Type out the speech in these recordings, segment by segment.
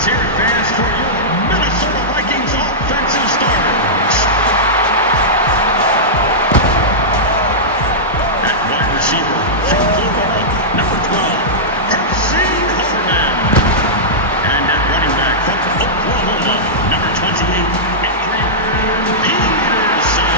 Let's hear it, fans, for your Minnesota Vikings offensive starters. At wide receiver from Florida, number 12, Harvin. And at running back from Oklahoma, number 28, Adrian Peterson.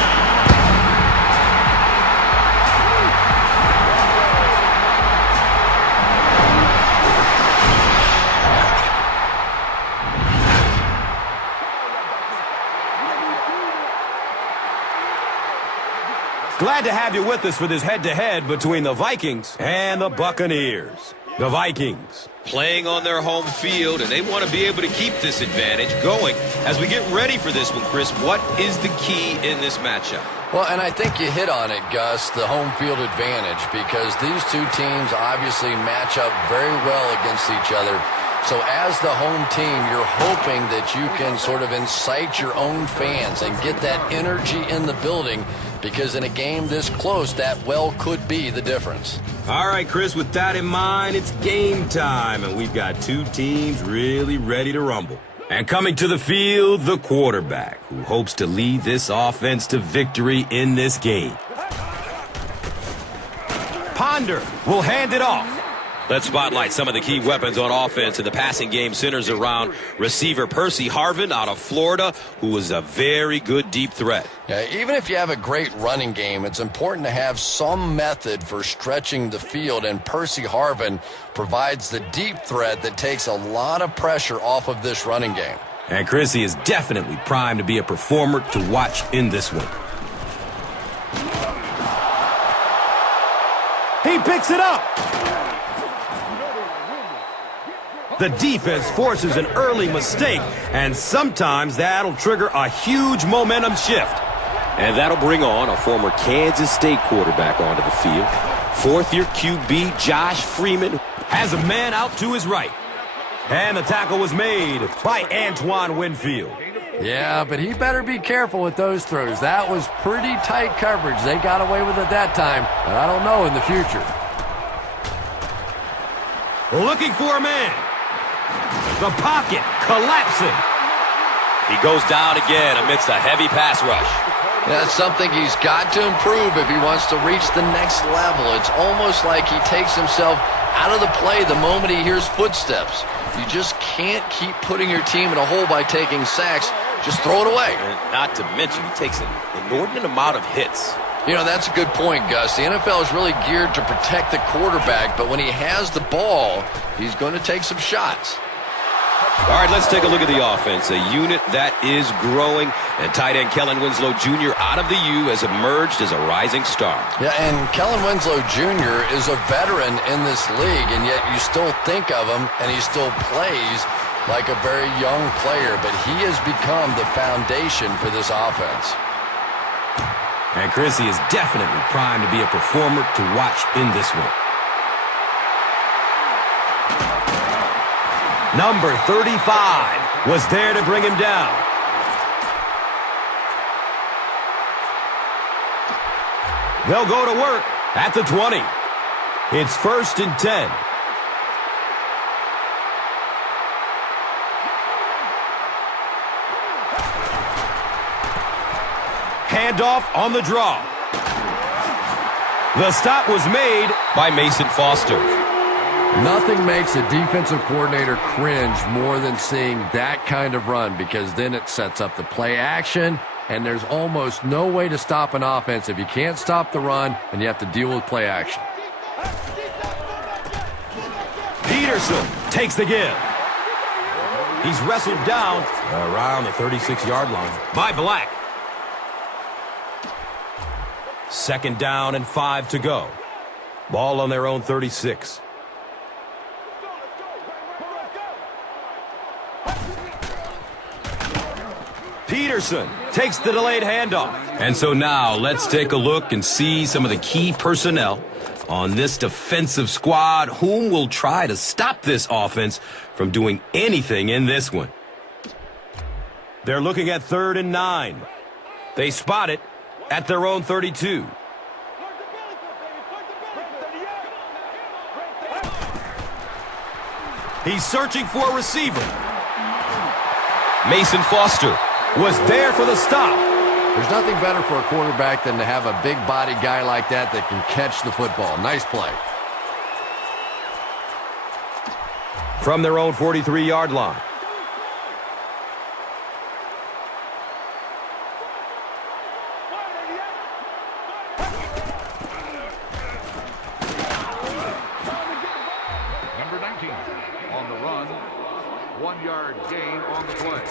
Glad to have you with us for this head-to-head between the Vikings and the Buccaneers. The Vikings playing on their home field, and they want to be able to keep this advantage going. As we get ready for this one, Chris, what is the key in this matchup? Well, and I think you hit on it, Gus, the home field advantage, because these two teams obviously match up very well against each other. So as the home team, you're hoping that you can sort of incite your own fans and get that energy in the building, because in a game this close, that well could be the difference. All right, Chris, with that in mind, it's game time, and we've got two teams really ready to rumble. And coming to the field, the quarterback, who hopes to lead this offense to victory in this game. Ponder will hand it off. Let's spotlight some of the key weapons on offense in the passing game. Centers around receiver Percy Harvin out of Florida, who is a very good deep threat. Yeah, even if you have a great running game, it's important to have some method for stretching the field, and Percy Harvin provides the deep threat that takes a lot of pressure off of this running game. And Chrissy is definitely primed to be a performer to watch in this one. He picks it up. The defense forces an early mistake, and sometimes that'll trigger a huge momentum shift. And that'll bring on a former Kansas State quarterback onto the field. Fourth-year QB Josh Freeman has a man out to his right. And the tackle was made by Antoine Winfield. Yeah, but he better be careful with those throws. That was pretty tight coverage. They got away with it that time, but I don't know in the future. Looking for a man. The pocket collapsing. He goes down again amidst a heavy pass rush. That's something he's got to improve if he wants to reach the next level. It's almost like he takes himself out of the play the moment he hears footsteps. You just can't keep putting your team in a hole by taking sacks. Just throw it away. And not to mention, he takes an inordinate amount of hits. You know, that's a good point, Gus. The NFL is really geared to protect the quarterback, but when he has the ball, he's going to take some shots. All right, let's take a look at the offense. A unit that is growing, and tight end Kellen Winslow Jr. out of the U has emerged as a rising star. Yeah, and Kellen Winslow Jr. is a veteran in this league, and yet you still think of him, and he still plays like a very young player, but he has become the foundation for this offense. And Chrissy is definitely primed to be a performer to watch in this one. Number 35 was there to bring him down. They'll go to work at the 20. It's 1st and 10. Handoff on the draw. The stop was made by Mason Foster. Nothing makes a defensive coordinator cringe more than seeing that kind of run, because then it sets up the play action, and there's almost no way to stop an offense if you can't stop the run and you have to deal with play action. Peterson takes the give. He's wrestled down around the 36-yard line by Black. 2nd down and 5 to go. Ball on their own 36. Peterson takes the delayed handoff. And so now let's take a look and see some of the key personnel on this defensive squad, whom will try to stop this offense from doing anything in this one. They're looking at 3rd and 9. They spot it at their own 32. He's searching for a receiver. Mason Foster was there for the stop. There's nothing better for a quarterback than to have a big body guy like that can catch the football. Nice play. From their own 43-yard line. Number 19 on the run. 1-yard gain on the play.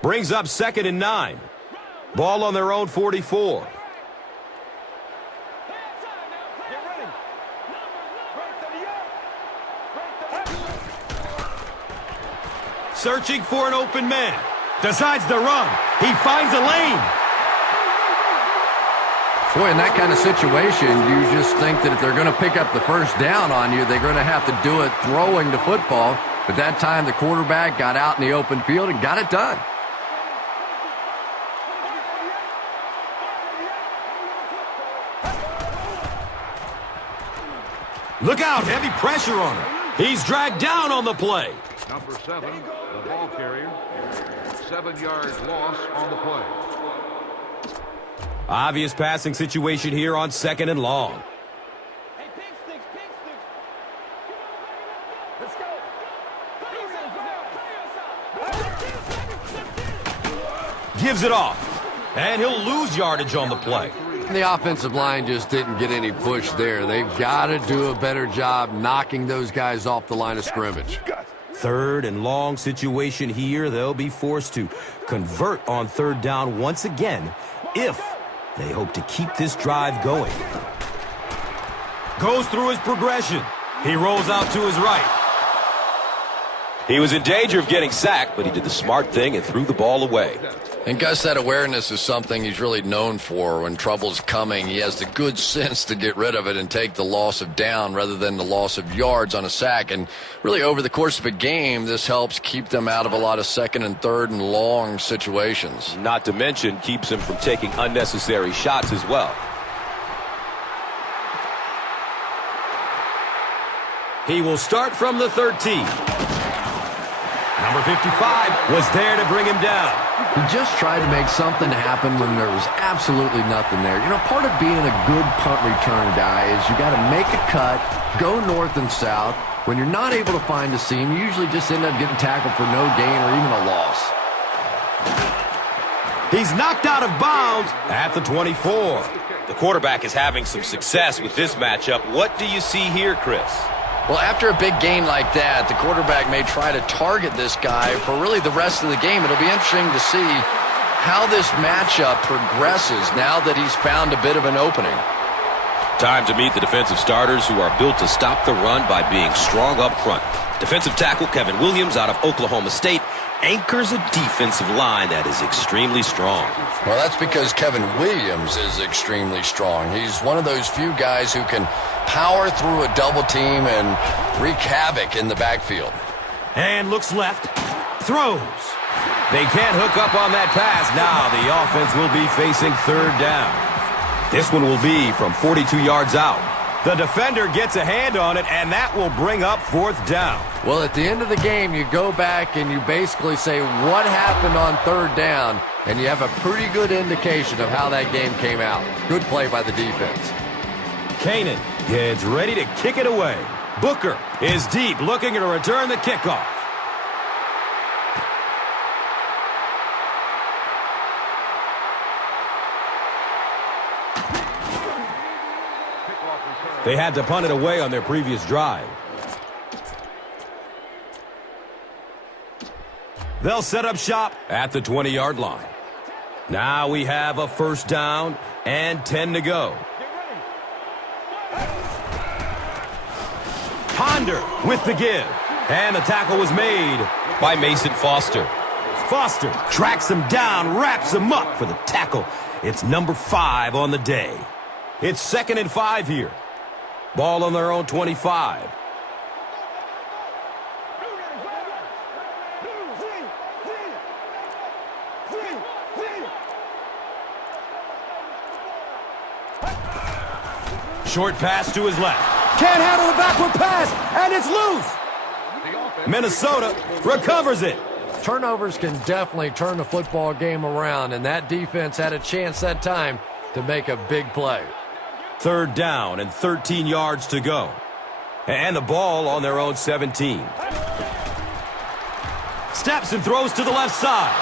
Brings up 2nd and 9. Ball on their own 44. Searching for an open man. Decides to run. He finds a lane. Boy, in that kind of situation, you just think that if they're going to pick up the first down on you, they're going to have to do it throwing the football. But that time, the quarterback got out in the open field and got it done. Look out, heavy pressure on him. He's dragged down on the play. Number 7, the ball carrier. 7 yards loss on the play. Obvious passing situation here on 2nd and long. Gives it off. And he'll lose yardage on the play. The offensive line just didn't get any push there. They've got to do a better job knocking those guys off the line of scrimmage. 3rd and long situation here. They'll be forced to convert on 3rd down once again if they hope to keep this drive going. Goes through his progression. He rolls out to his right. He was in danger of getting sacked, but he did the smart thing and threw the ball away. And Gus, that awareness is something he's really known for. When trouble's coming, he has the good sense to get rid of it and take the loss of down rather than the loss of yards on a sack. And really, over the course of a game, this helps keep them out of a lot of 2nd and 3rd and long situations. Not to mention, keeps him from taking unnecessary shots as well. He will start from the 13. Number 55 was there to bring him down. He just tried to make something happen when there was absolutely nothing there. You know, part of being a good punt return guy is you got to make a cut, go north and south. When you're not able to find a seam, you usually just end up getting tackled for no gain or even a loss. He's knocked out of bounds at the 24. The quarterback is having some success with this matchup. What do you see here, Chris? Well, after a big gain like that, the quarterback may try to target this guy for really the rest of the game. It'll be interesting to see how this matchup progresses now that he's found a bit of an opening. Time to meet the defensive starters who are built to stop the run by being strong up front. Defensive tackle Kevin Williams out of Oklahoma State anchors a defensive line that is extremely strong. Well, that's because Kevin Williams is extremely strong. He's one of those few guys who can power through a double team and wreak havoc in the backfield. And looks left. Throws. They can't hook up on that pass. Now the offense will be facing 3rd down. This one will be from 42 yards out. The defender gets a hand on it, and that will bring up 4th down. Well, at the end of the game, you go back and you basically say what happened on 3rd down, and you have a pretty good indication of how that game came out. Good play by the defense. Kanan gets ready to kick it away. Booker is deep, looking to return the kickoff. They had to punt it away on their previous drive. They'll set up shop at the 20-yard line. Now we have a 1st down and 10 to go. Ponder with the give. And the tackle was made by Mason Foster. Foster tracks him down, wraps him up for the tackle. It's number 5 on the day. It's 2nd and 5 here. Ball on their own 25. Short pass to his left. Can't handle the backward pass, and it's loose. The Minnesota recovers it. Turnovers can definitely turn the football game around, and that defense had a chance that time to make a big play. 3rd down and 13 yards to go. And the ball on their own 17. Steps and throws to the left side.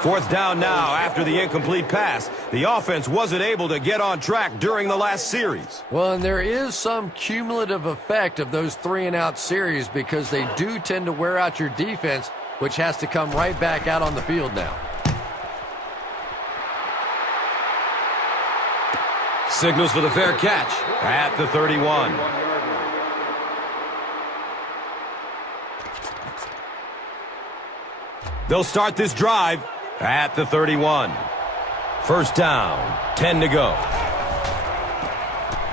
4th down now after the incomplete pass. The offense wasn't able to get on track during the last series. Well, and there is some cumulative effect of those 3-and-out series because they do tend to wear out your defense, which has to come right back out on the field now. Signals for the fair catch at the 31. They'll start this drive at the 31. 1st down, 10 to go.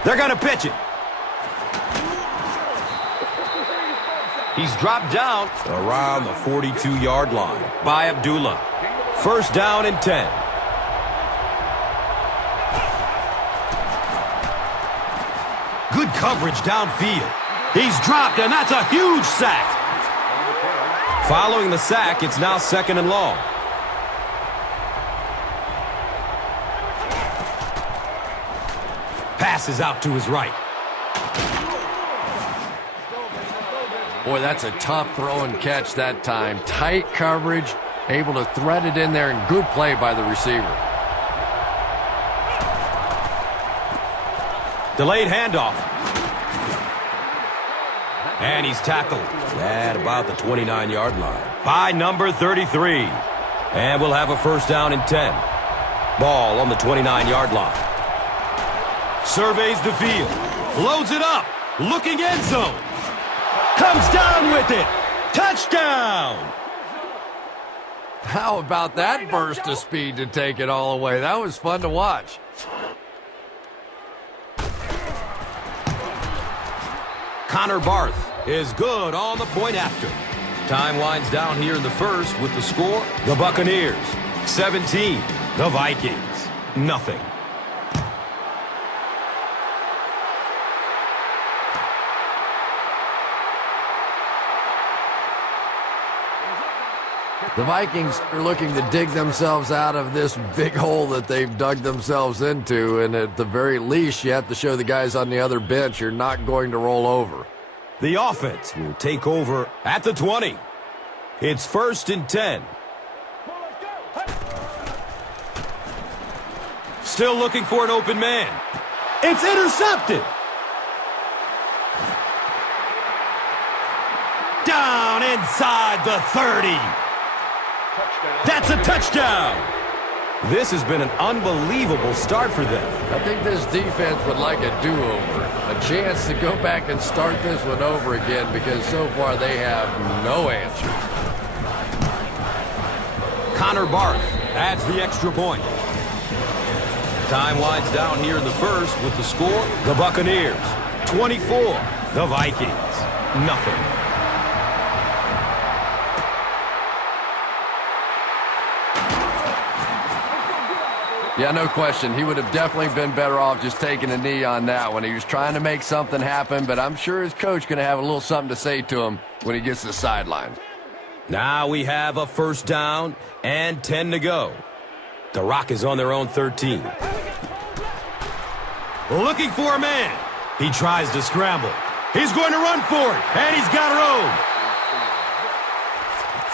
They're going to pitch it. He's dropped down around the 42-yard line by Abdullah. 1st down and 10. Good coverage downfield. He's dropped, and that's a huge sack. Following the sack, it's now 2nd and long. Passes out to his right. Boy, that's a tough throw and catch that time. Tight coverage, able to thread it in there, and good play by the receiver. Delayed handoff. And he's tackled at about the 29-yard line by number 33. And we'll have a 1st down and 10. Ball on the 29-yard line. Surveys the field. Loads it up. Looking end zone. Comes down with it. Touchdown! How about that burst of speed to take it all away? That was fun to watch. Connor Barth is good on the point after. Time winds down here in the 1st with the score. The Buccaneers, 17. The Vikings, nothing. The Vikings are looking to dig themselves out of this big hole that they've dug themselves into, and at the very least, you have to show the guys on the other bench you're not going to roll over. The offense will take over at the 20. It's 1st and 10. Still looking for an open man. It's intercepted. Down inside the 30. That's a touchdown. This has been an unbelievable start for them. I think this defense would like a do-over, a chance to go back and start this one over again because so far they have no answers. Connor Barth adds the extra point. Time winds down here in the 1st with the score. The Buccaneers, 24. The Vikings, nothing. Yeah, no question. He would have definitely been better off just taking a knee on that one. He was trying to make something happen, but I'm sure his coach going to have a little something to say to him when he gets to the sideline. Now we have a 1st down and 10 to go. The Rock is on their own 13. Looking for a man. He tries to scramble. He's going to run for it, and he's got room.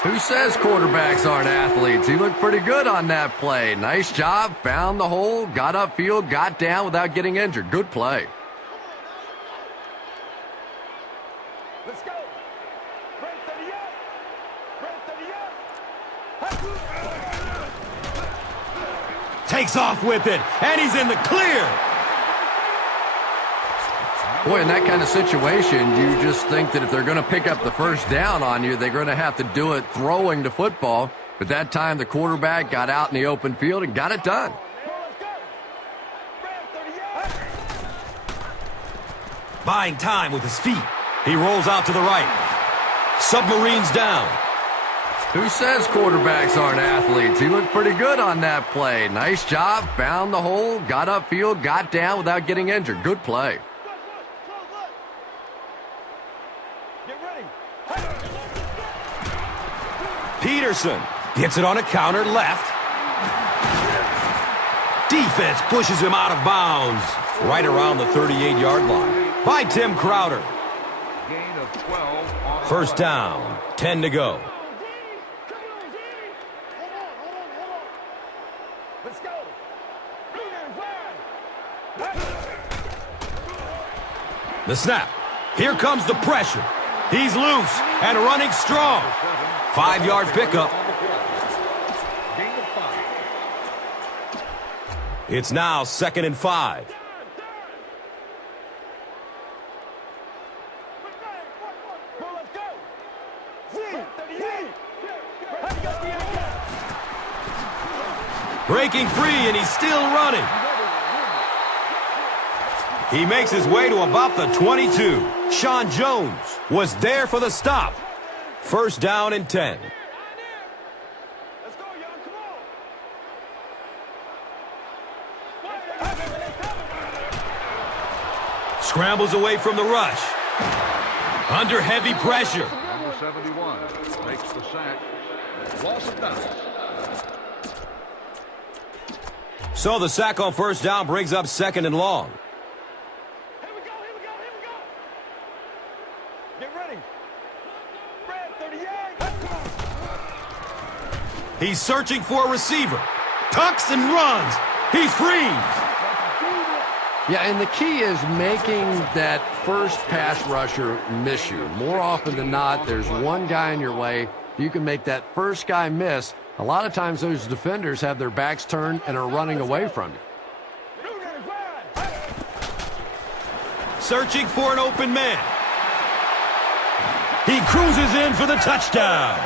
Who says quarterbacks aren't athletes? He looked pretty good on that play. Nice job, found the hole, got upfield, got down without getting injured. Good play. Let's go. Takes off with it, and he's in the clear. Boy, in that kind of situation, you just think that if they're going to pick up the 1st down on you, they're going to have to do it throwing the football. But that time, the quarterback got out in the open field and got it done. Buying time with his feet. He rolls out to the right. Submarines down. Who says quarterbacks aren't athletes? He looked pretty good on that play. Nice job, found the hole, got upfield, got down without getting injured. Good play. Get ready. Peterson gets it on a counter left. Defense pushes him out of bounds right around the 38-yard line by Tim Crowder. Gain of 12. First down, 10 to go. Let's go. The snap. Here comes the pressure. He's loose and running strong. 5-yard pickup. Gain of 5. It's now 2nd and 5. Breaking free, and he's still running. He makes his way to about the 22. Sean Jones was there for the stop. First down and 10. Let's go, y'all. Come on. Scrambles away from the rush. Under heavy pressure. Number 71 makes the sack. Loss of downs. So the sack on first down brings up 2nd and long. Here we go. Get ready. Red 38. He's searching for a receiver. Tucks and runs. He's free. Yeah, and the key is making that first pass rusher miss you. More often than not, there's one guy in your way. You can make that first guy miss. A lot of times those defenders have their backs turned and are running away from you. Searching for an open man. He cruises in for the touchdown.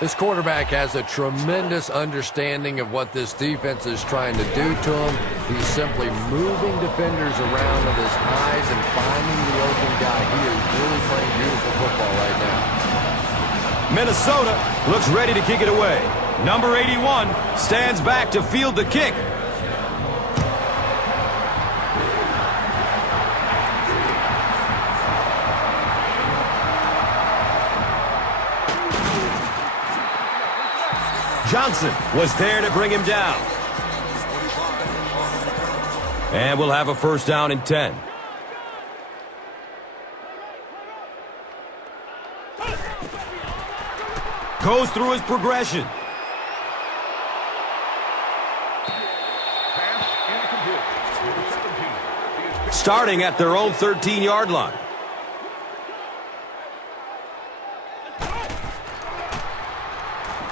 This quarterback has a tremendous understanding of what this defense is trying to do to him. He's simply moving defenders around with his eyes and finding the open guy. He is really playing beautiful football right now. Minnesota looks ready to kick it away. Number 81 stands back to field the kick. Johnson was there to bring him down. And we'll have a first down and 10. Goes through his progression. Starting at their own 13-yard line.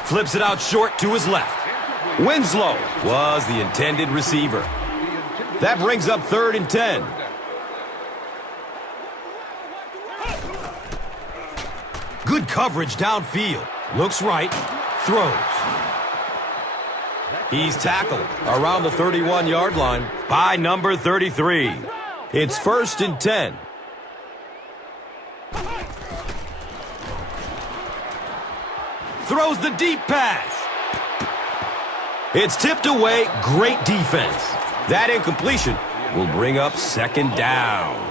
Flips it out short to his left. Winslow was the intended receiver. That brings up 3rd and 10. Good coverage downfield. Looks right. Throws. He's tackled around the 31-yard line by number 33. It's 1st and 10. Throws the deep pass. It's tipped away. Great defense. That incompletion will bring up 2nd down.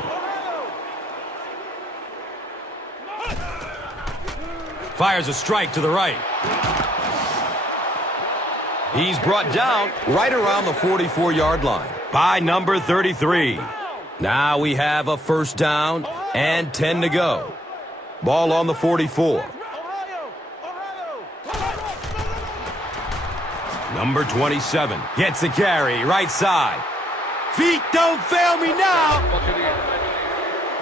Fires a strike to the right. He's brought down right around the 44-yard line by number 33. Now we have a first down and 10 to go. Ball on the 44. Number 27 gets the carry right side. Feet don't fail me now.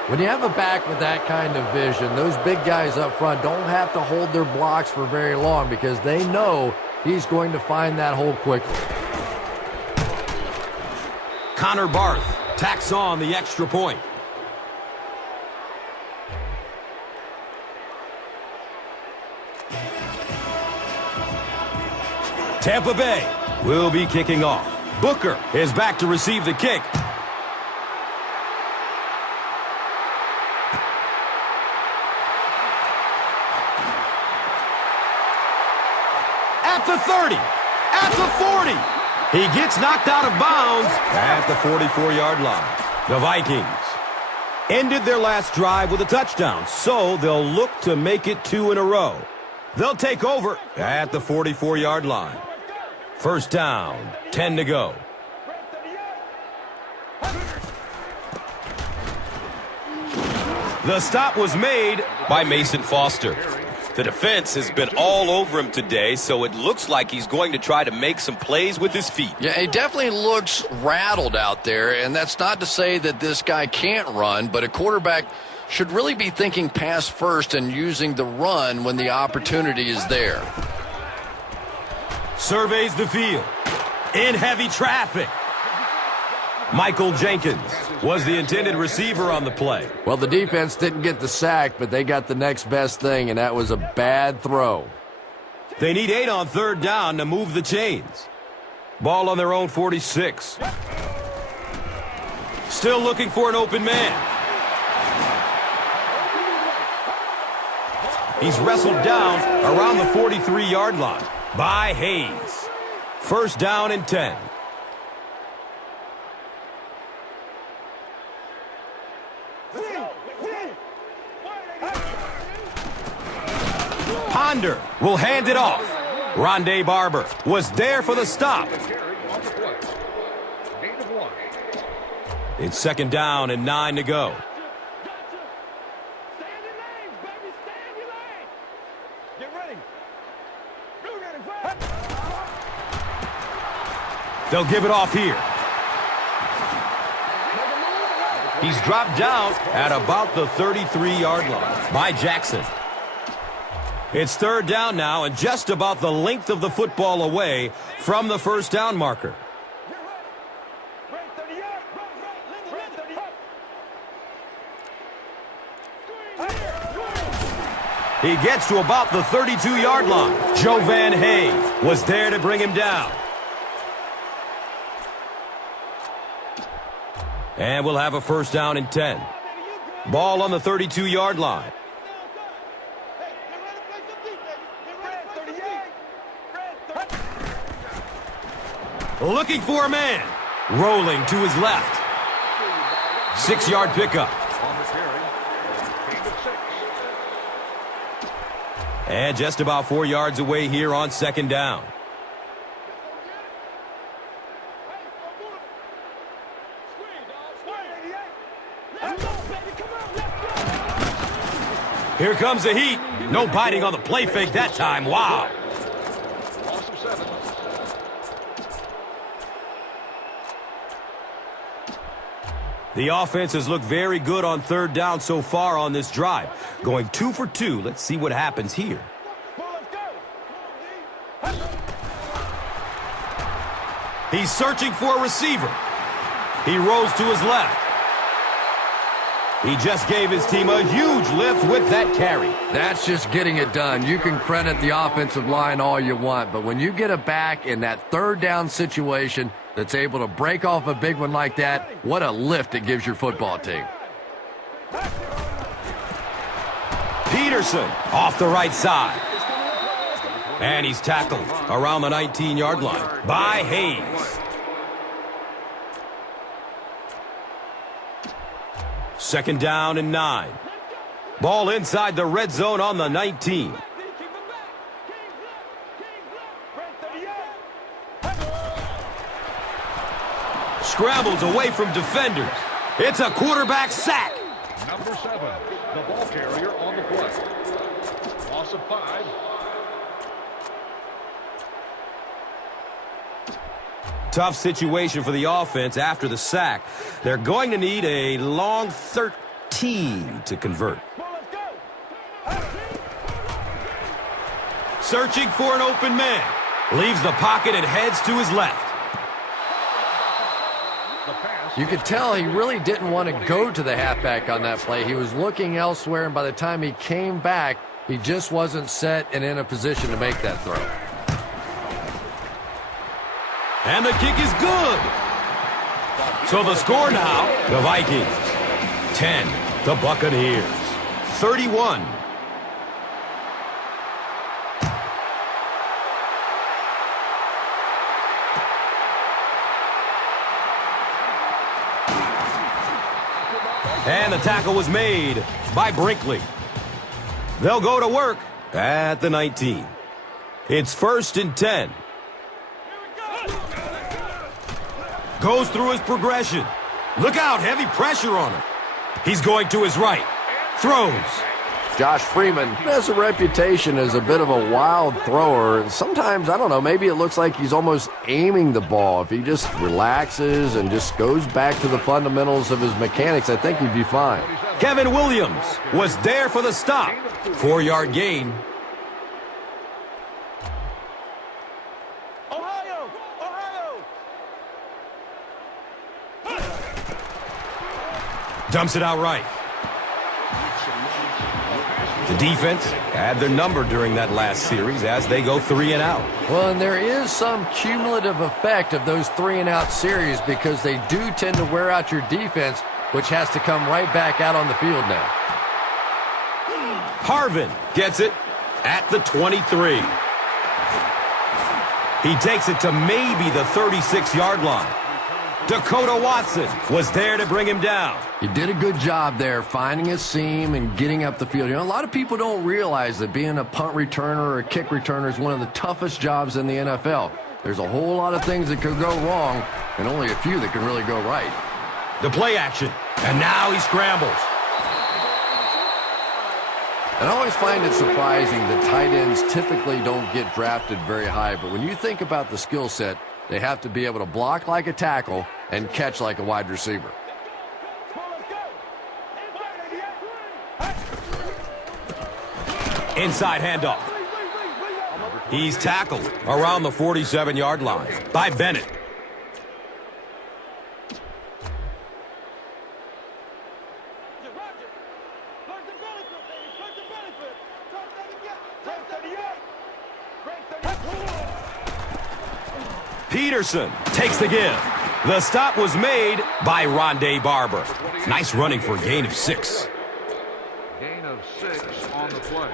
When you have a back with that kind of vision, those big guys up front don't have to hold their blocks for very long because they know he's going to find that hole quickly. Connor Barth tacks on the extra point. Tampa Bay will be kicking off. Booker is back to receive the kick. At the 30, at the 40. He gets knocked out of bounds at the 44-yard line. The Vikings ended their last drive with a touchdown, so they'll look to make it 2 in a row. They'll take over at the 44-yard line. First down, 10 to go. The stop was made by Mason Foster. The defense has been all over him today, so it looks like he's going to try to make some plays with his feet. Yeah, he definitely looks rattled out there, and that's not to say that this guy can't run, but a quarterback should really be thinking pass first and using the run when the opportunity is there. Surveys the field. In heavy traffic. Michael Jenkins was the intended receiver on the play. Well, the defense didn't get the sack, but they got the next best thing, and that was a bad throw. They need 8 on third down to move the chains. Ball on their own 46. Still looking for an open man. He's wrestled down around the 43-yard line by Hayes. First down and 10. Ponder will hand it off. Rondé Barber was there for the stop. It's second down and 9 to go. They'll give it off here. He's dropped down at about the 33-yard line by Jackson. It's third down now and just about the length of the football away from the first down marker. He gets to about the 32-yard line. Joe Van Hay was there to bring him down. And we'll have a first down and 10. Ball on the 32-yard line. Looking for a man. Rolling to his left. 6-yard pickup. And just about 4 yards away here on second down. Here comes the heat. No biting on the play fake that time. Wow. The offense has looked very good on third down so far on this drive. Going 2 for 2. Let's see what happens here. He's searching for a receiver. He rolls to his left. He just gave his team a huge lift with that carry. That's just getting it done. You can credit the offensive line all you want, but when you get a back in that third down situation that's able to break off a big one like that, what a lift it gives your football team. Peterson off the right side. And he's tackled around the 19-yard line by Hayes. Second down and 9. Ball inside the red zone on the 19. Scrambles away from defenders. It's a quarterback sack. Number 7, the ball carrier on the play. Loss of 5. Tough situation for the offense after the sack. They're going to need a long 13 to convert. Searching for an open man. Leaves the pocket and heads to his left. You could tell he really didn't want to go to the halfback on that play. He was looking elsewhere, and by the time he came back, he just wasn't set and in a position to make that throw. And the kick is good. So the score now, the Vikings 10, the Buccaneers 31. And the tackle was made by Brinkley. They'll go to work at the 19. It's 1st and 10. Goes through his progression. Look out, heavy pressure on him. He's going to his right. Throws. Josh Freeman has a reputation as a bit of a wild thrower. And sometimes, I don't know, maybe it looks like he's almost aiming the ball. If he just relaxes and just goes back to the fundamentals of his mechanics, I think he'd be fine. Kevin Williams was there for the stop. 4-yard gain. Dumps it out right. The defense had their number during that last series as they go 3 and out. Well, and there is some cumulative effect of those 3-and-out series because they do tend to wear out your defense, which has to come right back out on the field now. Harvin gets it at the 23. He takes it to maybe the 36-yard line. Dakota Watson was there to bring him down. He did a good job there finding a seam and getting up the field. You know, a lot of people don't realize that being a punt returner or a kick returner is one of the toughest jobs in the NFL. There's a whole lot of things that could go wrong and only a few that can really go right. The play action, and now he scrambles. And I always find it surprising that tight ends typically don't get drafted very high, but when you think about the skill set, they have to be able to block like a tackle and catch like a wide receiver. Inside handoff. He's tackled around the 47-yard line by Bennett. Peterson takes the give. The stop was made by Rondé Barber. Nice running for a gain of 6. Gain of 6 on the play.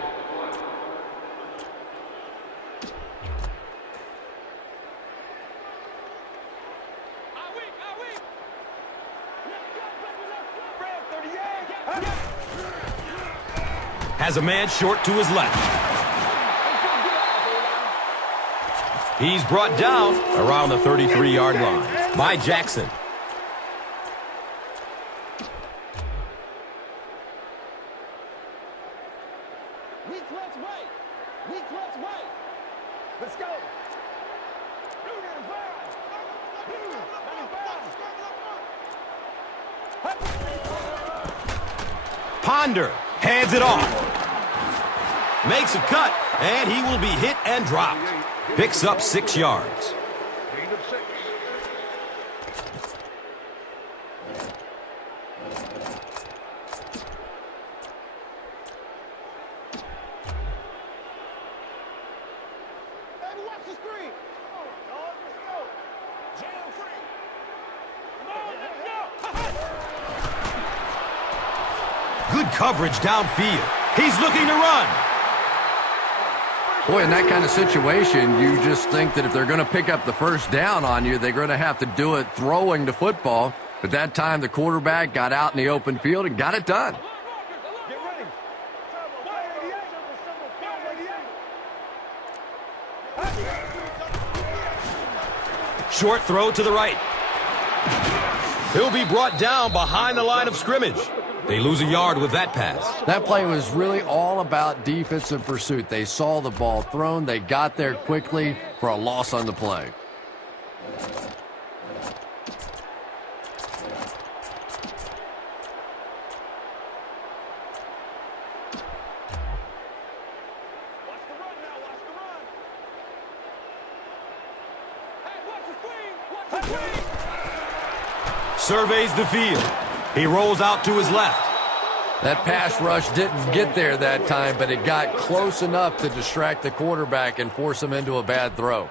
Has a man short to his left. He's brought down around the 33-yard line by Jackson. Let's go. Ponder hands it off. Makes a cut, and he will be hit and dropped. Picks up 6 yards. Gain of 6. Good coverage downfield. He's looking to run. Boy, in that kind of situation, you just think that if they're going to pick up the first down on you, they're going to have to do it throwing the football. But that time, the quarterback got out in the open field and got it done. Short throw to the right. He'll be brought down behind the line of scrimmage. They lose a yard with that pass. That play was really all about defensive pursuit. They saw the ball thrown. They got there quickly for a loss on the play. Surveys the field. He rolls out to his left. That pass rush didn't get there that time, but it got close enough to distract the quarterback and force him into a bad throw.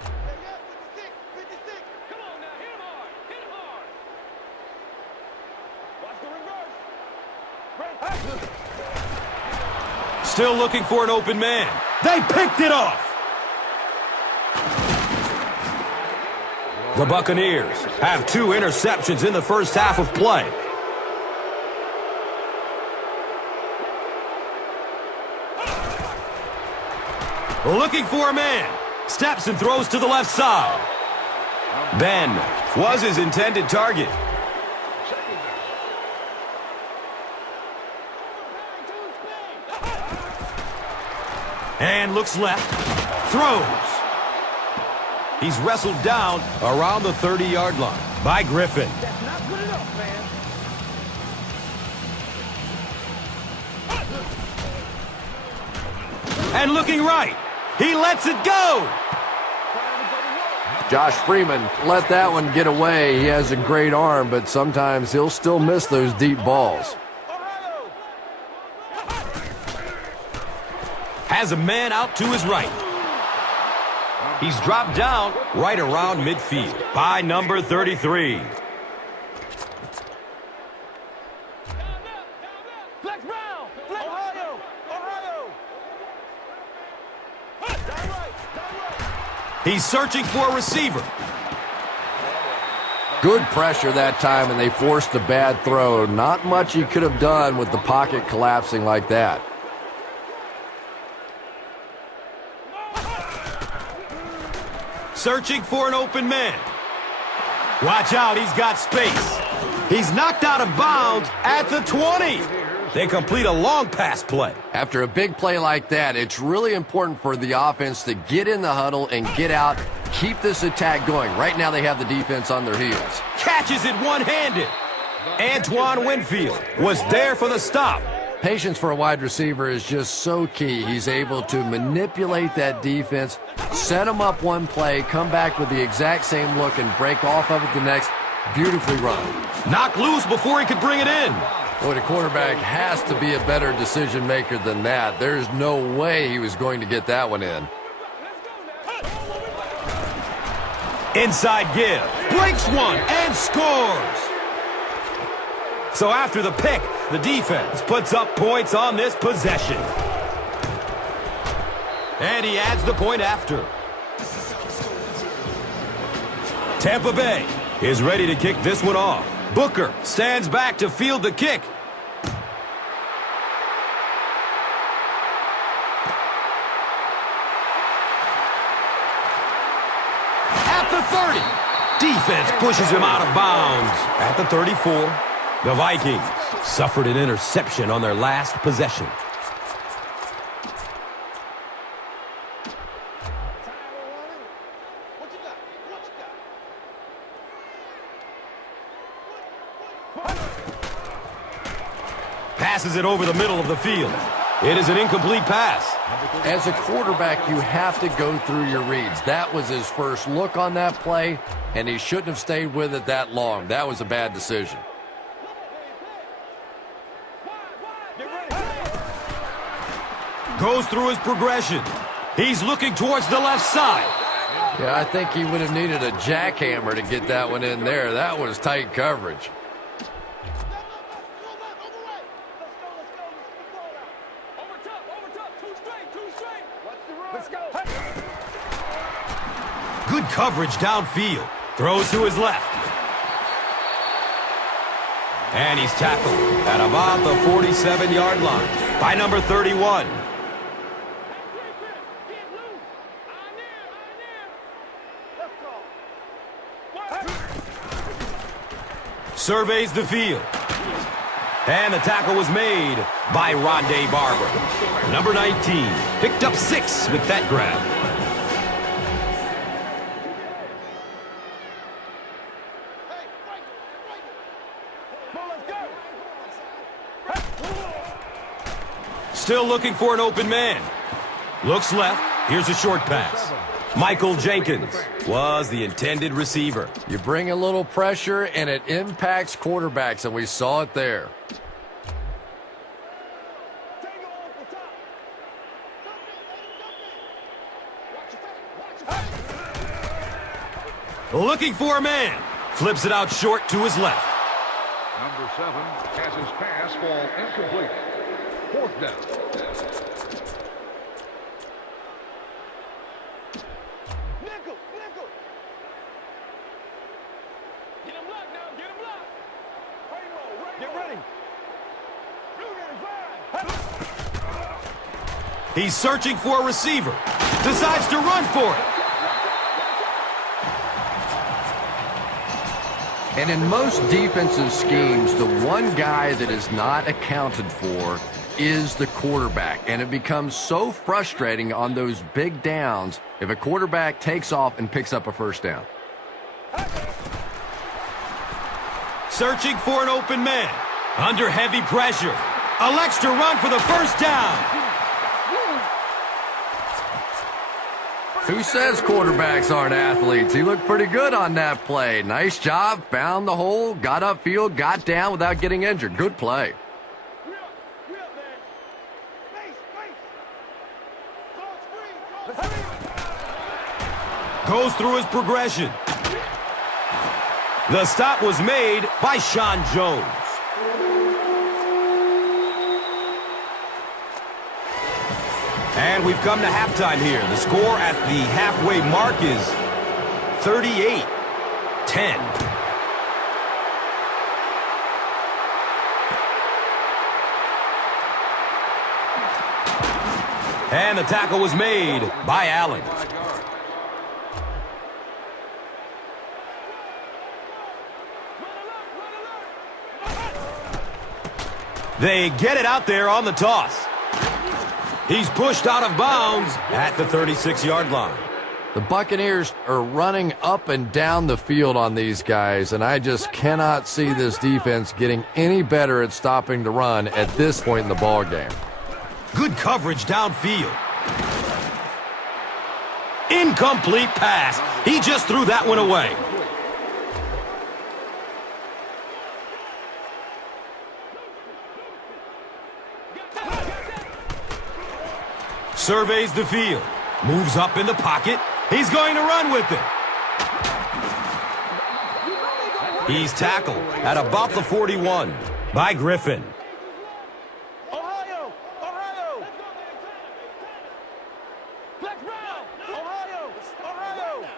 Still looking for an open man. They picked it off. The Buccaneers have 2 interceptions in the first half of play. Looking for a man. Steps and throws to the left side. Ben was his intended target. And looks left. Throws. He's wrestled down around the 30-yard line by Griffin. That's not good enough, man. And looking right. He lets it go. Josh Freeman let that one get away. He has a great arm, but sometimes he'll still miss those deep balls. Has a man out to his right. He's dropped down right around midfield by number 33. Flex Brown. Flex Ohio. He's searching for a receiver. Good pressure that time, and they forced a bad throw. Not much he could have done with the pocket collapsing like that. Searching for an open man. Watch out, he's got space. He's knocked out of bounds at the 20. They complete a long pass play. After a big play like that, it's really important for the offense to get in the huddle and get out, keep this attack going. Right now they have the defense on their heels. Catches it one-handed. Antoine Winfield was there for the stop. Patience for a wide receiver is just so key. He's able to manipulate that defense, set them up one play, come back with the exact same look, and break off of it the next. Beautifully run. Knocked loose before he could bring it in. Boy, the quarterback has to be a better decision maker than that. There's no way he was going to get that one in. Inside give. Breaks one and scores. So after the pick, the defense puts up points on this possession. And he adds the point after. Tampa Bay is ready to kick this one off. Booker stands back to field the kick. At the 30. Defense pushes him out of bounds. At the 34. The Vikings suffered an interception on their last possession. Passes it over the middle of the field. It is an incomplete pass. As a quarterback, you have to go through your reads. That was his first look on that play, and he shouldn't have stayed with it that long. That was a bad decision. Goes through his progression. He's looking towards the left side. Yeah, I think he would have needed a jackhammer to get that one in there. That was tight coverage. Good coverage downfield. Throws to his left. And he's tackled at about the 47-yard line by number 31. Surveys the field. And the tackle was made by Rondé Barber. Number 19 picked up 6 with that grab. Still looking for an open man. Looks left. Here's a short pass. Michael Jenkins was the intended receiver. You bring a little pressure, and it impacts quarterbacks, and we saw it there. Looking for a man. Flips it out short to his left. Number 7 has his pass fall incomplete. 4th down. Nickel. Get him locked now. Get him locked. Get ready. He's searching for a receiver. decides to run for it. And in most defensive schemes, the one guy that is not accounted for is the quarterback. And it becomes so frustrating on those big downs if a quarterback takes off and picks up a first down. Searching for an open man. Under heavy pressure. Elects to run for the first down. Who says quarterbacks aren't athletes? He looked pretty good on that play. Nice job, found the hole, got upfield, got down without getting injured. Good play. Goes through his progression. The stop was made by Sean Jones. And we've come to halftime here. The score at the halfway mark is 38-10. And the tackle was made by Allen. They get it out there on the toss. He's pushed out of bounds at the 36-yard line. The Buccaneers are running up and down the field on these guys, and I just cannot see this defense getting any better at stopping the run at this point in the ball game. Good coverage downfield. Incomplete pass. He just threw that one away. Surveys the field. Moves up in the pocket. He's going to run with it. He's tackled at about the 41 by Griffin. Ohio! Ohio! Flex Brown! Ohio! Ohio!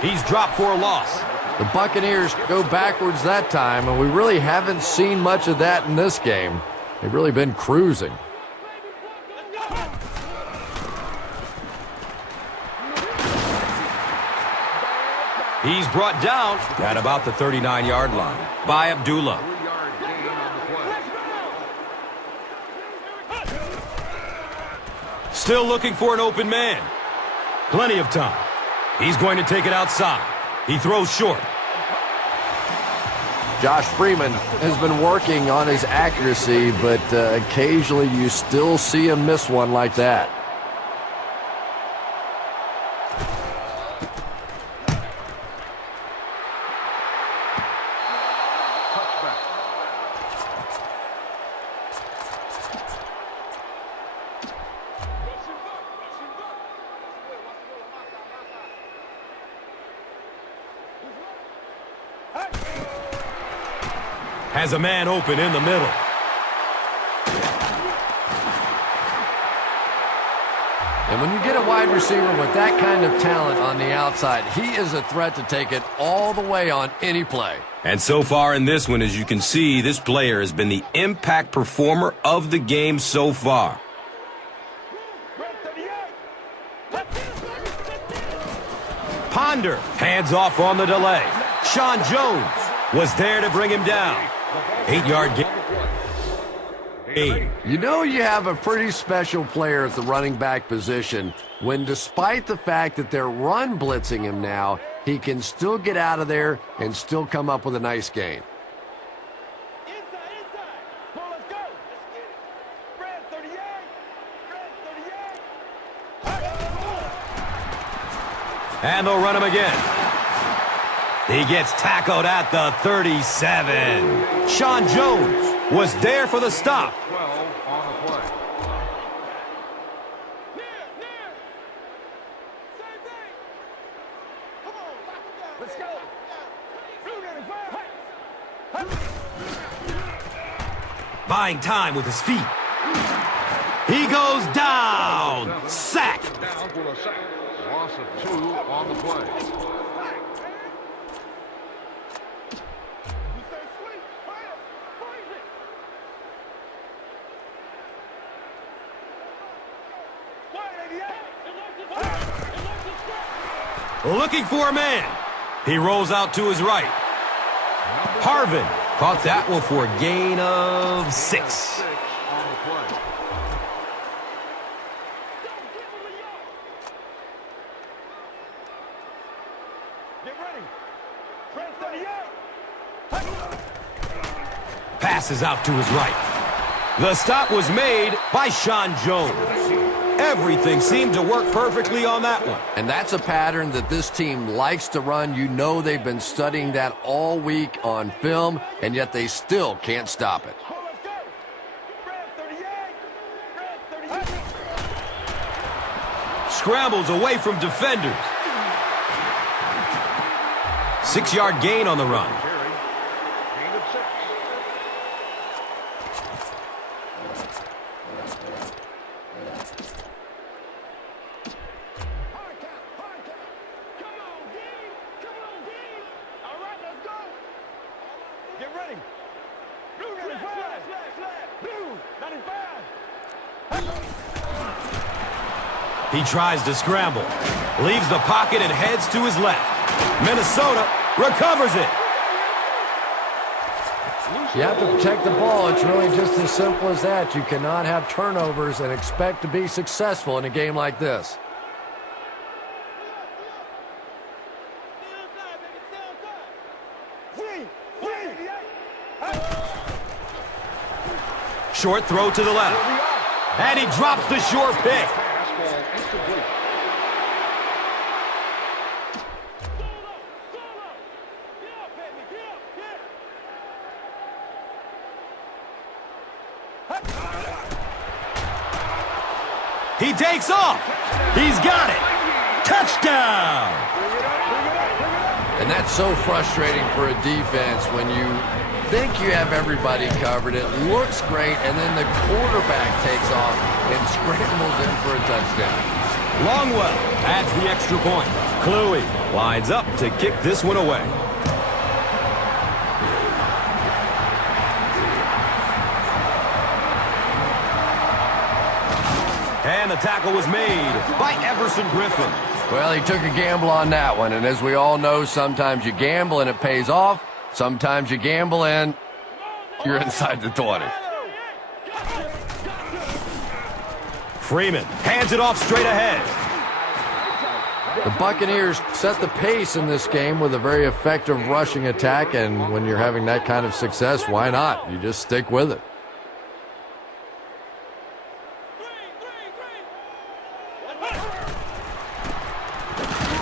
He's dropped for a loss. The Buccaneers go backwards that time, and we really haven't seen much of that in this game. They've really been cruising. He's brought down at about the 39-yard line by Abdullah. 3-yard gain on the play. Still looking for an open man. Plenty of time. He's going to take it outside. He throws short. Josh Freeman has been working on his accuracy, but occasionally you still see him miss one like that. Has a man open in the middle. And when you get a wide receiver with that kind of talent on the outside, he is a threat to take it all the way on any play. And so far in this one, as you can see, this player has been the impact performer of the game so far. Ponder, hands off on the delay. Sean Jones was there to bring him down. 8-yard gain. You know you have a pretty special player at the running back position when, despite the fact that they're run blitzing him now, he can still get out of there and still come up with a nice gain. And they'll run him again. He gets tackled at the 37. Sean Jones was there for the stop. 12 on the play. Let's go. Buying time with his feet. He goes down. Sack. Down for a sack. Loss of 2 on the play. looking for a man. He rolls out to his right. Harvin caught that one for a gain of 6. On the play. Get ready. Red 38. Passes out to his right. The stop was made by Sean Jones. Everything seemed to work perfectly on that one. And that's a pattern that this team likes to run. You know they've been studying that all week on film, and yet they still can't stop it. Oh, let's go. Red 38. Red 38. Scrambles away from defenders. 6-yard gain on the run. Carry. Gain of 6. Hard count. Hard count. Come on, Dean. Come on, Dean. All right, let's go. Get ready. Blue 95. Blue 95. He tries to scramble. Leaves the pocket and heads to his left. Minnesota recovers it. You have to protect the ball. It's really just as simple as that. You cannot have turnovers and expect to be successful in a game like this. Short throw to the left. And he drops the short pick. Pass ball incomplete. He takes off. He's got it. Touchdown. And that's so frustrating for a defense when you think you have everybody covered. It looks great, and then the quarterback takes off and scrambles in for a touchdown. Longwell adds the extra point. Cluey lines up to kick this one away. And the tackle was made by Everson Griffin. Well, he took a gamble on that one, and as we all know, sometimes you gamble and it pays off. Sometimes you gamble and you're inside the 20. Freeman hands it off straight ahead. The Buccaneers set the pace in this game with a very effective rushing attack, and when you're having that kind of success, why not? You just stick with it.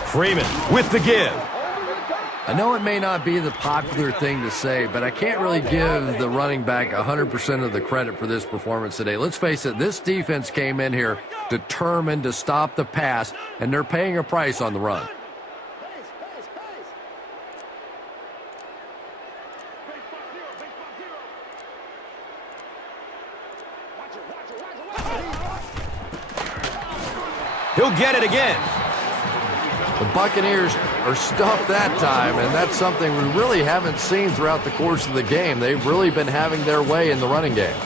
Freeman with the give. I know it may not be the popular thing to say, but I can't really give the running back 100% of the credit for this performance today. Let's face it, this defense came in here determined to stop the pass, and they're paying a price on the run. He'll get it again. The Buccaneers are stuffed that time, and that's something we really haven't seen throughout the course of the game. They've really been having their way in the running game.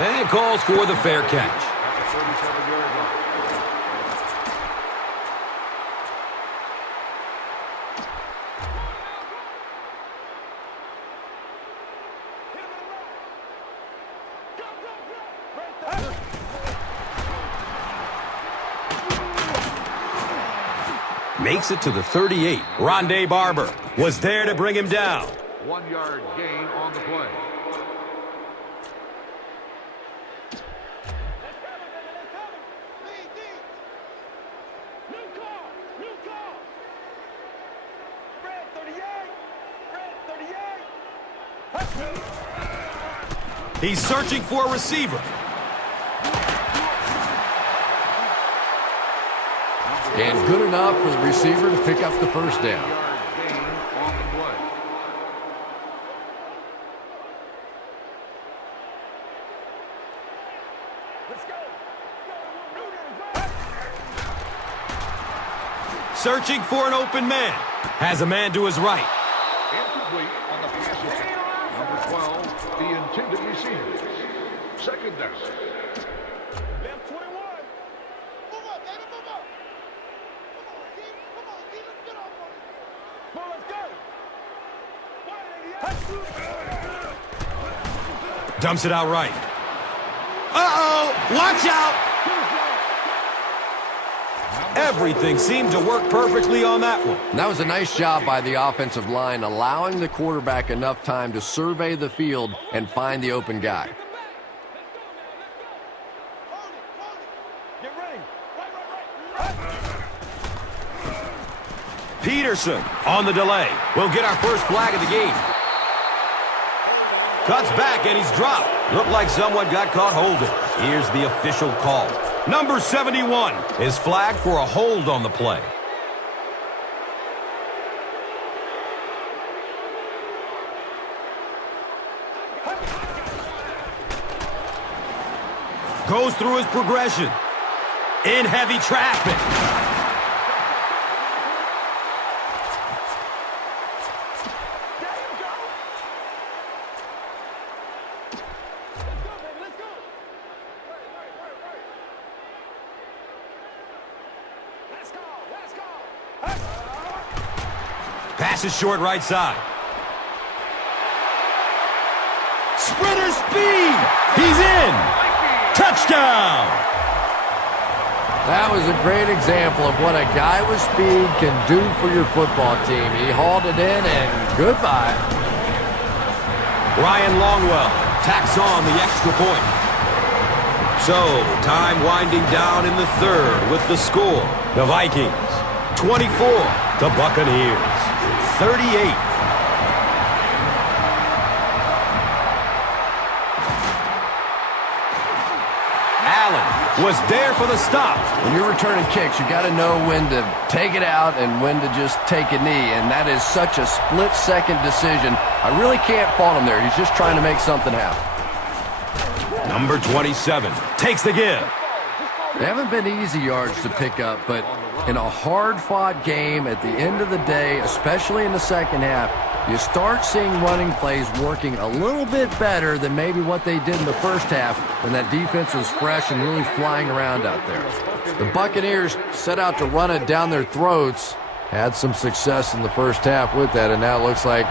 And calls for the fair catch. At the 37-yard line. Makes it to the 38. Rondé Barber was there to bring him down. 1-yard gain on the play. He's searching for a receiver. And good enough for the receiver to pick up the first down. 1-yard gain on the play. Searching for an open man. Has a man to his right. Incomplete on the pass attempt. Number 12, the intended receiver. Second down. Left 21. Move up, baby, move up. Come on, D, let's get off on it. Come on, let's go. Dumps it out right. Uh-oh! Watch out! Everything seemed to work perfectly on that one. And that was a nice job by the offensive line, allowing the quarterback enough time to survey the field and find the open guy. Get ready. Right. Peterson on the delay. We'll get our first flag of the game. Cuts back and he's dropped. Looked like someone got caught holding. Here's the official call. Number 71 is flagged for a hold on the play. Goes through his progression. In heavy traffic. Passes short right side. Sprinter speed. He's in. Touchdown. That was a great example of what a guy with speed can do for your football team. He hauled it in and goodbye. Ryan Longwell tacks on the extra point. So, time winding down in the third with the score. The Vikings, 24. The Buccaneers, 38. Allen was there for the stop. When you're returning kicks, you got to know when to take it out and when to just take a knee, and that is such a split-second decision. I really can't fault him there. He's just trying to make something happen. Number 27 takes the give. They haven't been easy yards to pick up, but in a hard-fought game at the end of the day, especially in the second half, you start seeing running plays working a little bit better than maybe what they did in the first half when that defense was fresh and really flying around out there. The Buccaneers set out to run it down their throats, had some success in the first half with that, and now it looks like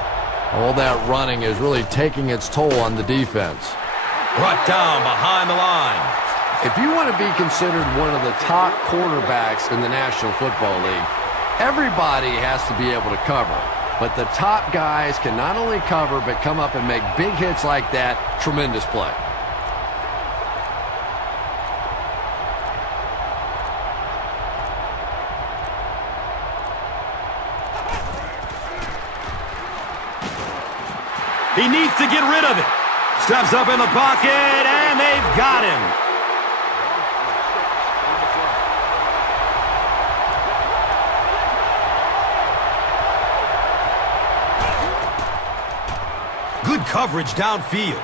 all that running is really taking its toll on the defense. Brought down behind the line. If you want to be considered one of the top quarterbacks in the National Football League, everybody has to be able to cover. But the top guys can not only cover, but come up and make big hits like that. Tremendous play. He needs to get rid of it. Steps up in the pocket, and they've got him. Good coverage downfield.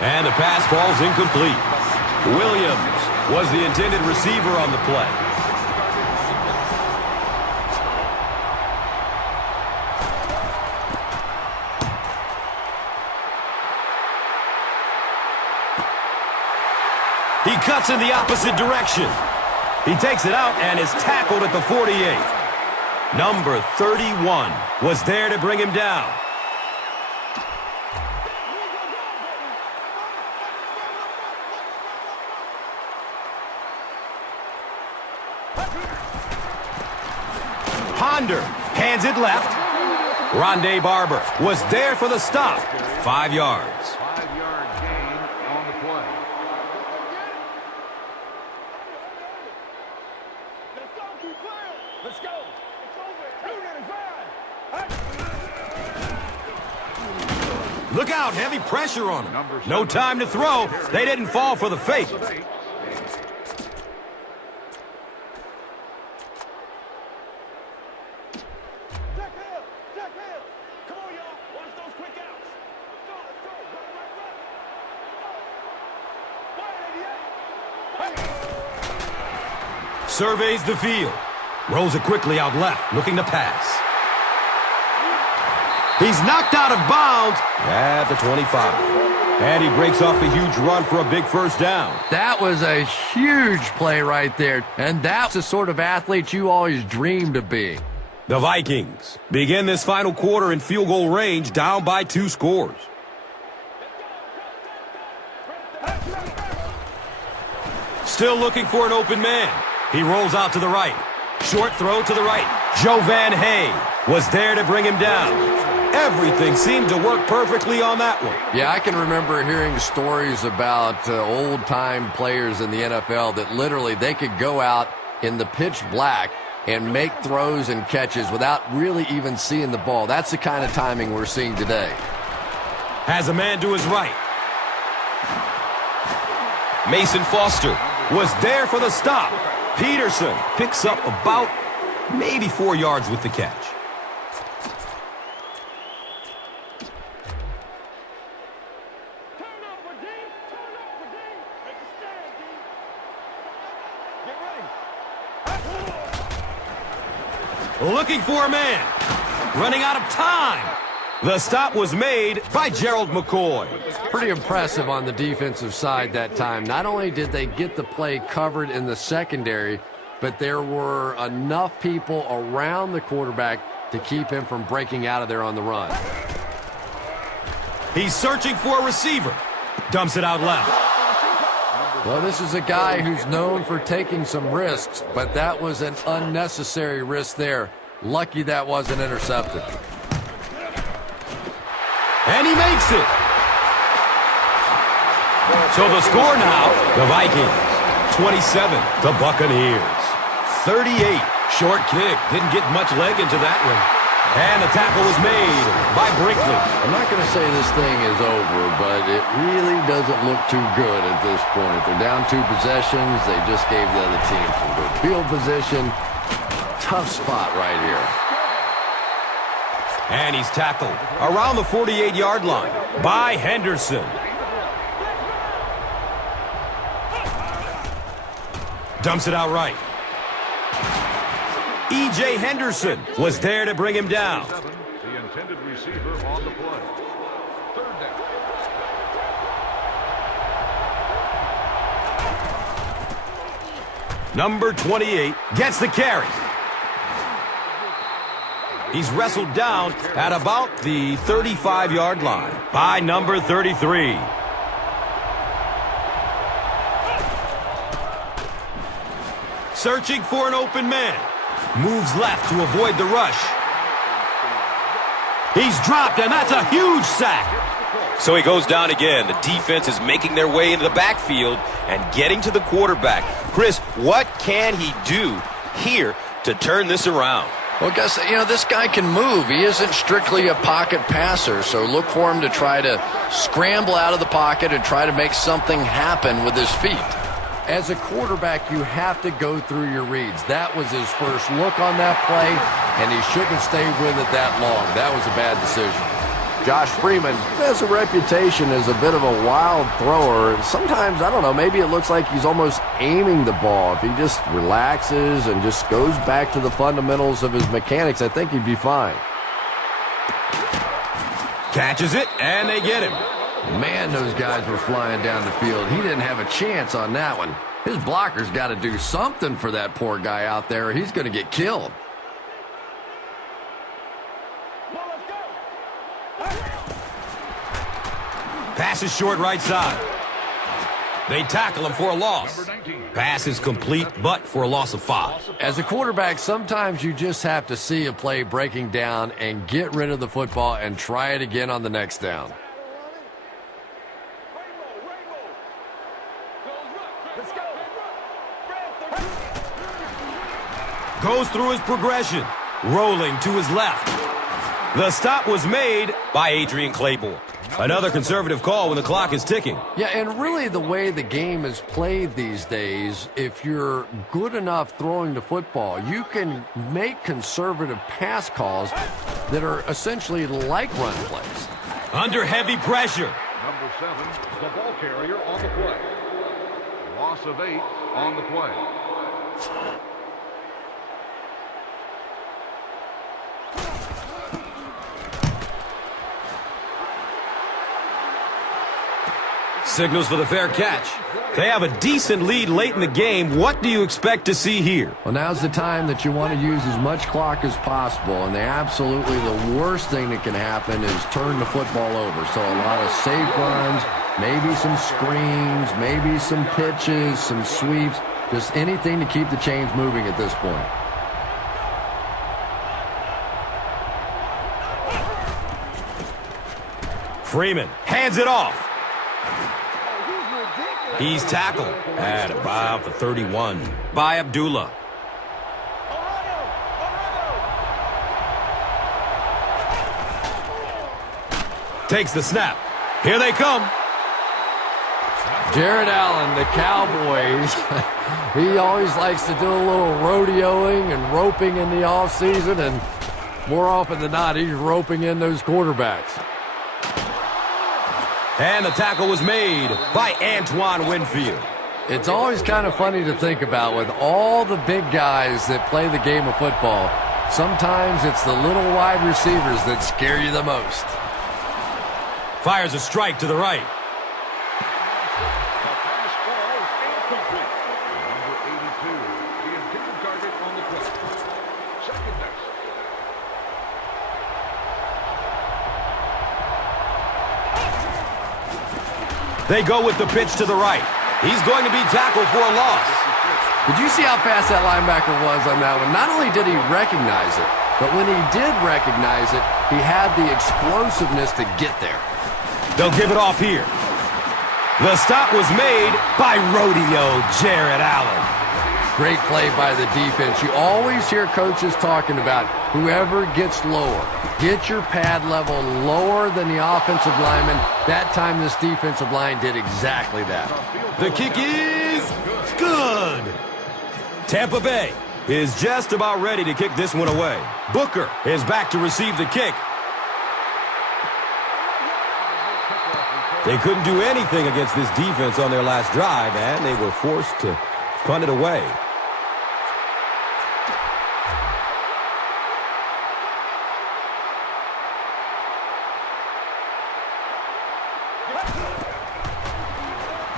And the pass falls incomplete. Williams was the intended receiver on the play. He cuts in the opposite direction. He takes it out and is tackled at the 48. Number 31 was there to bring him down. Ponder hands it left. Rondé Barber was there for the stop. 5 yards. 5-yard gain on the play. Let's go, keep playing. Let's go. It's over. Look out, heavy pressure on him. No time to throw. They didn't fall for the fake. Surveys the field. Rolls it quickly out left, looking to pass. He's knocked out of bounds at the 25. And he breaks off a huge run for a big first down. That was a huge play right there. And that's the sort of athlete you always dreamed of being. The Vikings begin this final quarter in field goal range, down by 2 scores. Still looking for an open man. He rolls out to the right. Short throw to the right. Joe Van Hay was there to bring him down. Everything seemed to work perfectly on that one. Yeah, I can remember hearing stories about old-time players in the NFL that literally they could go out in the pitch black and make throws and catches without really even seeing the ball. That's the kind of timing we're seeing today. Has a man to his right. Mason Foster was there for the stop. Peterson picks up about maybe 4 yards with the catch. Looking for a man. Running out of time. The stop was made by Gerald McCoy. Pretty impressive on the defensive side that time. Not only did they get the play covered in the secondary, but there were enough people around the quarterback to keep him from breaking out of there on the run. He's searching for a receiver. Dumps it out left. Well, this is a guy who's known for taking some risks, but that was an unnecessary risk there. Lucky that wasn't intercepted. And he makes it. So the score now, the Vikings. 27, the Buccaneers. 38, short kick. Didn't get much leg into that one. And the tackle was made by Brinkley. I'm not going to say this thing is over, but it really doesn't look too good at this point. They're down 2 possessions. They just gave the other team some good field position. Tough spot right here. And he's tackled around the 48-yard line by Henderson. Dumps it out right. E.J. Henderson was there to bring him down. The intended receiver on the play. Third down. Number 28 gets the carry. He's wrestled down at about the 35-yard line by number 33. Searching for an open man. Moves left to avoid the rush. He's dropped, and that's a huge sack. So he goes down again. The defense is making their way into the backfield and getting to the quarterback. Chris, what can he do here to turn this around? Well, Gus, this guy can move. He isn't strictly a pocket passer, so look for him to try to scramble out of the pocket and try to make something happen with his feet. As a quarterback, you have to go through your reads. That was his first look on that play, and he shouldn't have stayed with it that long. That was a bad decision. Josh Freeman has a reputation as a bit of a wild thrower. Sometimes, I don't know, maybe it looks like he's almost aiming the ball. If he just relaxes and just goes back to the fundamentals of his mechanics, I think he'd be fine. Catches it, and they get him. Man, those guys were flying down the field. He didn't have a chance on that one. His blocker's got to do something for that poor guy out there. He's going to get killed. Pass is short right side. They tackle him for a loss. Pass is complete, but for a loss of 5. As a quarterback, sometimes you just have to see a play breaking down and get rid of the football and try it again on the next down. Goes through his progression, rolling to his left. The stop was made by Adrian Claiborne. Another conservative call when the clock is ticking. Yeah, and really the way the game is played these days, if you're good enough throwing the football, you can make conservative pass calls that are essentially like run plays. Under heavy pressure. Number 7, the ball carrier on the play. Loss of 8 on the play. Signals for the fair catch. They have a decent lead late in the game. What do you expect to see here? Well, now's the time that you want to use as much clock as possible, and absolutely the worst thing that can happen is turn the football over. So a lot of safe runs, maybe some screens, maybe some pitches, some sweeps, just anything to keep the chains moving at this point. Freeman hands it off. He's tackled at about the 31 by Abdullah. Takes the snap. Here they come. Jared Allen, the Cowboys, he always likes to do a little rodeoing and roping in the offseason, and more often than not, he's roping in those quarterbacks. And the tackle was made by Antoine Winfield. It's always kind of funny to think about with all the big guys that play the game of football. Sometimes it's the little wide receivers that scare you the most. Fires a strike to the right. They go with the pitch to the right. He's going to be tackled for a loss. Did you see how fast that linebacker was on that one? Not only did he recognize it, but when he did recognize it, he had the explosiveness to get there. They'll give it off here. The stop was made by Rodeo Jared Allen. Great play by the defense. You always hear coaches talking about whoever gets lower. Get your pad level lower than the offensive lineman. That time this defensive line did exactly that. The kick is good. Tampa Bay is just about ready to kick this one away. Booker is back to receive the kick. They couldn't do anything against this defense on their last drive, and they were forced to punt it away.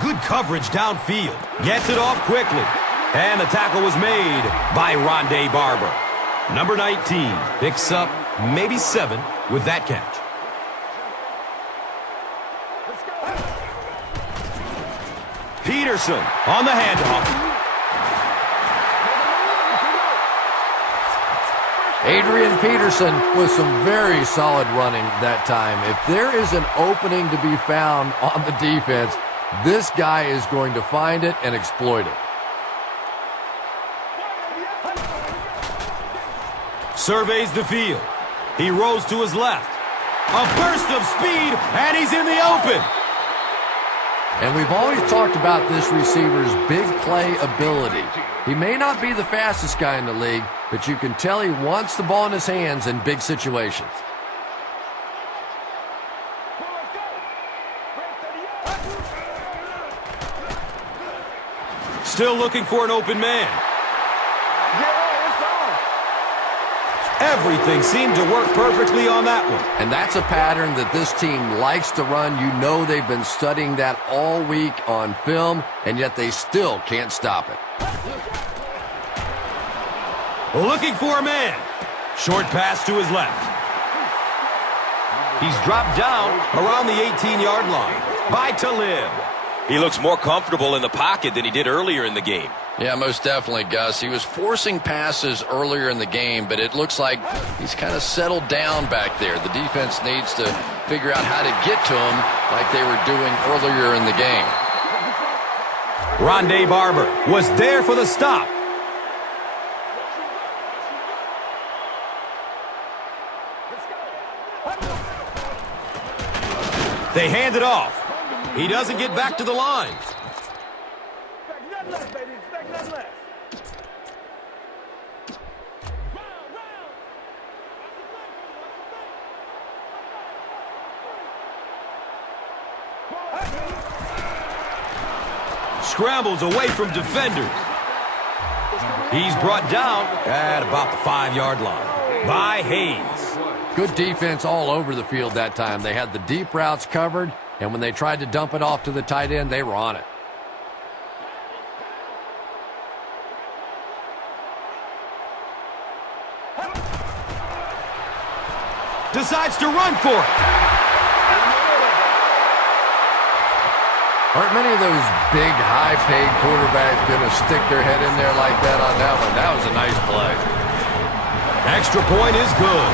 Good coverage downfield. Gets it off quickly. And the tackle was made by Rondé Barber. Number 19 picks up maybe 7 with that catch. Peterson on the handoff. Adrian Peterson with some very solid running that time. If there is an opening to be found on the defense, this guy is going to find it and exploit it. Surveys the field. He rolls to his left. A burst of speed, and he's in the open. And we've always talked about this receiver's big play ability. He may not be the fastest guy in the league, but you can tell he wants the ball in his hands in big situations. Still looking for an open man. Everything seemed to work perfectly on that one. And that's a pattern that this team likes to run. You know they've been studying that all week on film, and yet they still can't stop it. Looking for a man. Short pass to his left. He's dropped down around the 18-yard line by Talib. He looks more comfortable in the pocket than he did earlier in the game. Yeah, most definitely, Gus. He was forcing passes earlier in the game, but it looks like he's kind of settled down back there. The defense needs to figure out how to get to him like they were doing earlier in the game. Rondé Barber was there for the stop. They hand it off. He doesn't get back to the line. Expect nothing less, baby. Expect nothing less. Scrambles away from defenders. He's brought down at about the 5-yard line by Hayes. Good defense all over the field that time. They had the deep routes covered, And when they tried to dump it off to the tight end, they were on it. Decides to run for it. Aren't many of those big, high-paid quarterbacks going to stick their head in there like that on that one? That was a nice play. Extra point is good.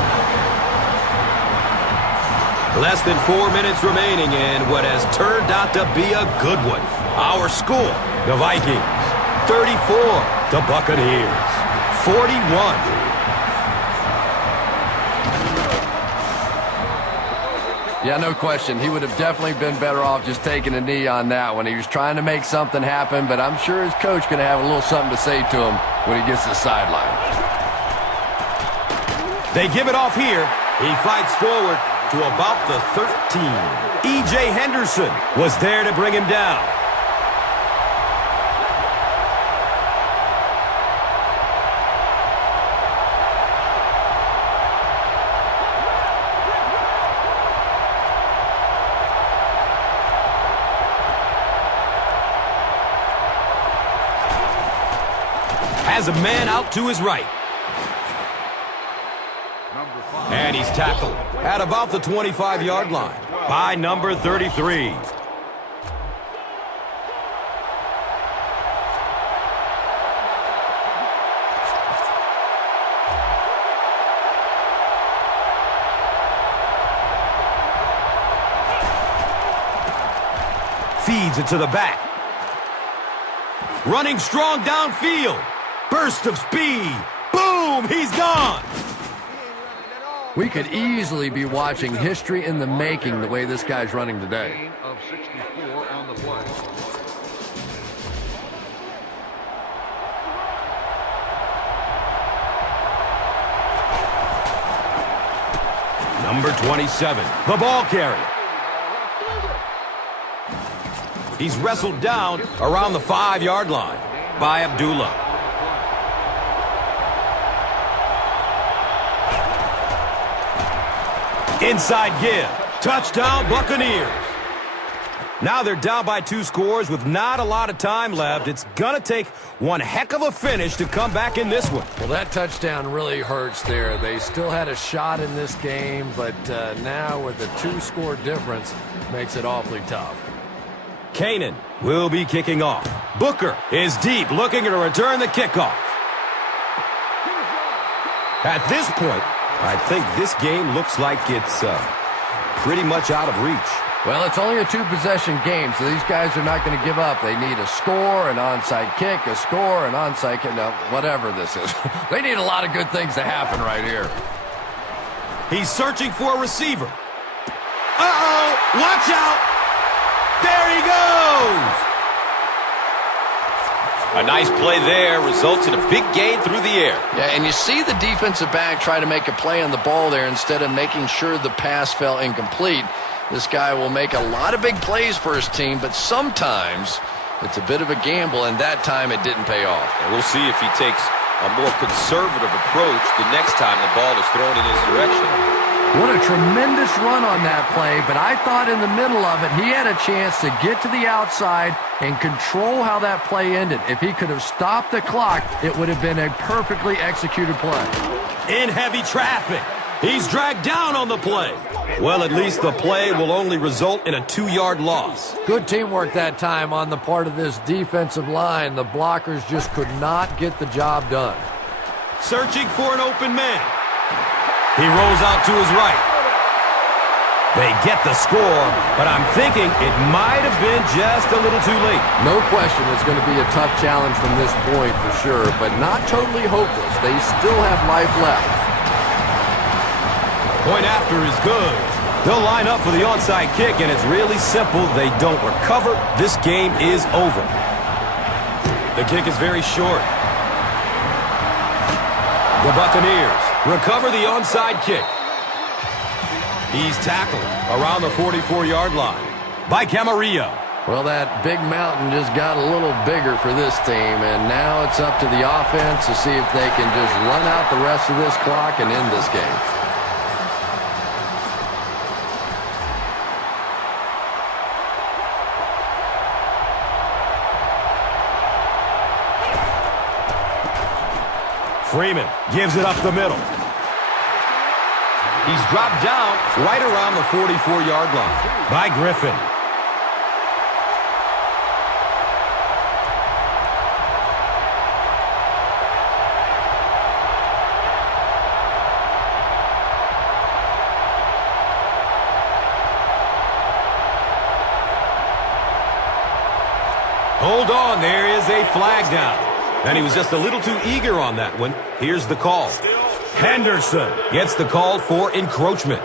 Less than 4 minutes remaining in what has turned out to be a good one. Our score, the Vikings, 34. The Buccaneers, 41. Yeah, no question. He would have definitely been better off just taking a knee on that one. He was trying to make something happen, but I'm sure his coach going to have a little something to say to him when he gets to the sideline. They give it off here. He fights forward to about the 13. E.J. Henderson was there to bring him down. Has a man out to his right. And he's tackled at about the 25-yard line by number 33. Feeds it to the back. Running strong downfield. Burst of speed. Boom! He's gone. We could easily be watching history in the making the way this guy's running today. Gain of 64 on the play. Number 27, the ball carrier. He's wrestled down around the 5-yard line by Abdullah. Inside give. Touchdown, Buccaneers. Now they're down by 2 scores with not a lot of time left. It's going to take one heck of a finish to come back in this one. Well, that touchdown really hurts there. They still had a shot in this game, but now with a 2-score difference, makes it awfully tough. Canaan will be kicking off. Booker is deep, looking to return the kickoff. At this point, I think this game looks like it's pretty much out of reach. Well, it's only a 2-possession game, so these guys are not going to give up. They need a score, an onside kick, a score, an onside kick. No, whatever this is. They need a lot of good things to happen right here. He's searching for a receiver. Uh-oh! Watch out! There he goes! A nice play there results in a big gain through the air. Yeah, and you see the defensive back try to make a play on the ball there instead of making sure the pass fell incomplete. This guy will make a lot of big plays for his team, but sometimes it's a bit of a gamble, and that time it didn't pay off. And we'll see if he takes a more conservative approach the next time the ball is thrown in his direction. What a tremendous run on that play, but I thought in the middle of it, he had a chance to get to the outside and control how that play ended. If he could have stopped the clock, it would have been a perfectly executed play. In heavy traffic. He's dragged down on the play. Well, at least the play will only result in a 2-yard loss. Good teamwork that time on the part of this defensive line. The blockers just could not get the job done. Searching for an open man. He rolls out to his right. They get the score, but I'm thinking it might have been just a little too late. No question it's going to be a tough challenge from this point for sure, but not totally hopeless. They still have life left. Point after is good. They'll line up for the onside kick, and it's really simple. They don't recover. This game is over. The kick is very short. The Buccaneers recover the onside kick. He's tackled around the 44-yard line by Camarillo. Well, that big mountain just got a little bigger for this team, and now it's up to the offense to see if they can just run out the rest of this clock and end this game. Freeman gives it up the middle. He's dropped down right around the 44-yard line by Griffin. Hold on, there is a flag down. And he was just a little too eager on that one. Here's the call. Henderson gets the call for encroachment.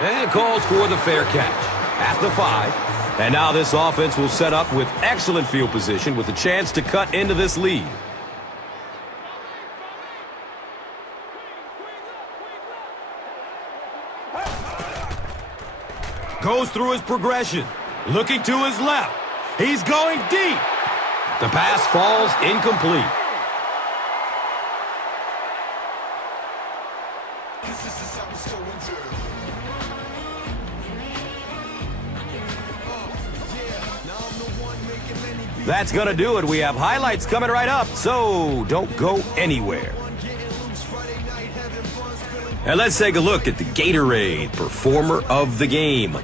And calls for the fair catch at the 5. And now this offense will set up with excellent field position with a chance to cut into this lead. Goes through his progression. Looking to his left. He's going deep. The pass falls incomplete. That's going to do it. We have highlights coming right up, so don't go anywhere. And let's take a look at the Gatorade Performer of the Game.